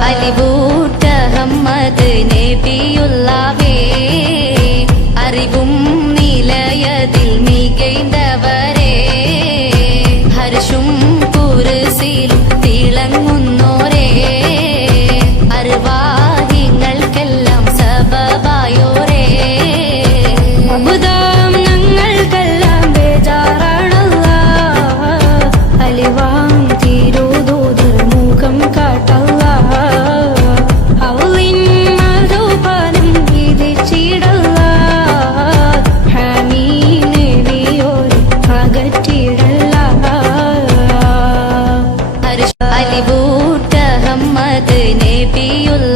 അലിവൂട്ട Hammad നബിയുള്ളവേ അറിവും നിലയതിൽ മികൈന്തവരെ ഹർഷും കുർസിലും തിളങ്ങുന്നോരേ അർവാഹികൾക്കെല്ലാം സബബായോരേ അബുദാം ഞങ്ങൾക്കെല്ലാം ബേജാറാണല്ല അലിവാം തിരുദൂതർ മുഖം കാട്ടല്ല അവളിൻ മധുപാനം വിധിച്ചിടല്ല ഹമീനബിയോട് അകറ്റിടല്ല അലിവൂട്ട ഹമ്മദ് നബിയുള്ള